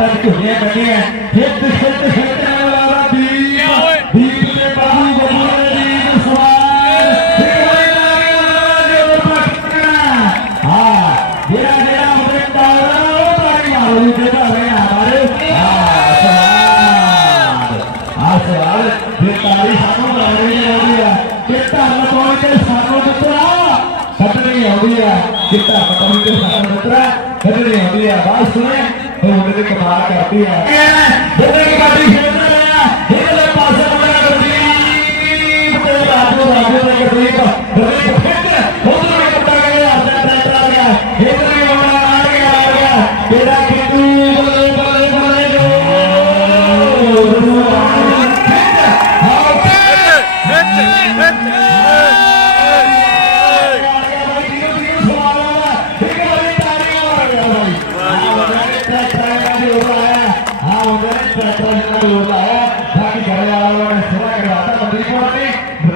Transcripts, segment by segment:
माता की झुगियाँ कटी हैं हित हित हित वाला दीप दीप के बाबू गोपाल दीप सवाल ठिकाई लागे लागे पटना हाँ जेड़ा जेड़ा मुझे तारा ओ तारी मारो बेटा रे हमारे हाँ सवाल हाँ सवाल ये तारी सानू लागे लागे है कि धर्म कौन के सानू पुत्रा कटनी आउंदी है कि धर्म कौन के सानू पुत्रा कटनी आउंदी है बात सुने ਉਹ ਮੁੰਡੇ ਦੀ ਕਮਾਲ ਕਰਦੀ ਆ ਜਿਹੜੇ ਕਬੱਡੀ ਖੇਡਦਾ ਰਿਹਾ ਇਹਦੇ ਪਾਸੇ ਮੁੰਡਾ ਗਰਦੀਪ ਤੇ ਰਾਜੂ ਰਾਜੂ ਦਾ ਗਰਦੀਪ ਗਰਦੀਪ ਖੇਡ ਉਧਰ ਵੀ ਕੱਟਾ ਗਿਆ ਹੱਥਾਂ ਤੇ ਆ ਗਿਆ ਇਧਰ ਵੀ ਮੁੰਡਾ ਆ ਗਿਆ ਆ ਗਿਆ ਤੇਰਾ ਕਿੱਦੂ ਬੱਲੇ ਬੱਲੇ ਬੱਲੇ ਜੋ ਆਓ ਖੇਡ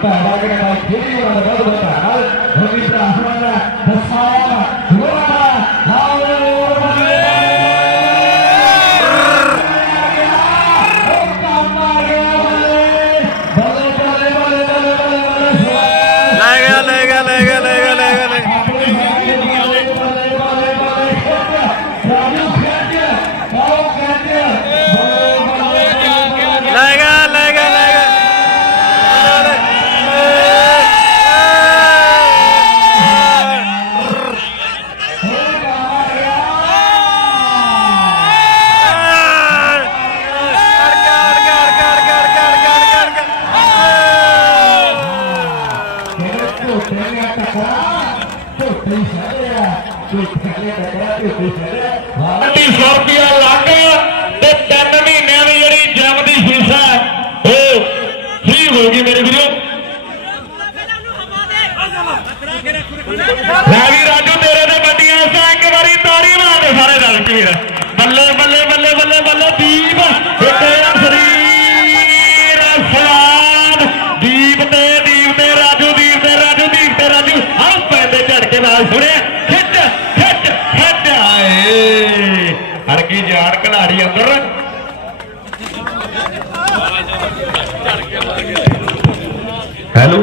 பாதுகாப்பாக பாதுகாப்பாக பாதுகாப்பாக 300 ਰੁਪਿਆ ਲੱਗ ਤੇ 3 ਮਹੀਨਿਆਂ ਦੀ ਜਿਹੜੀ ਜਮ ਦੀ ਫੀਸ ਹੈ, ਉਹ ਫ੍ਰੀ ਹੋ ਗਈ ਮੇਰੇ ਵੀਰੋ। ਲੈ ਰਾਜੂ, ਤੇਰੇ ਤੇ ਵੱਡੀਆਂ ਇੱਕ ਵਾਰੀ ਤਾੜੀ ਮਾਰ ਦੇ ਸਾਰੇ ਰਲ ਹੈਲੋ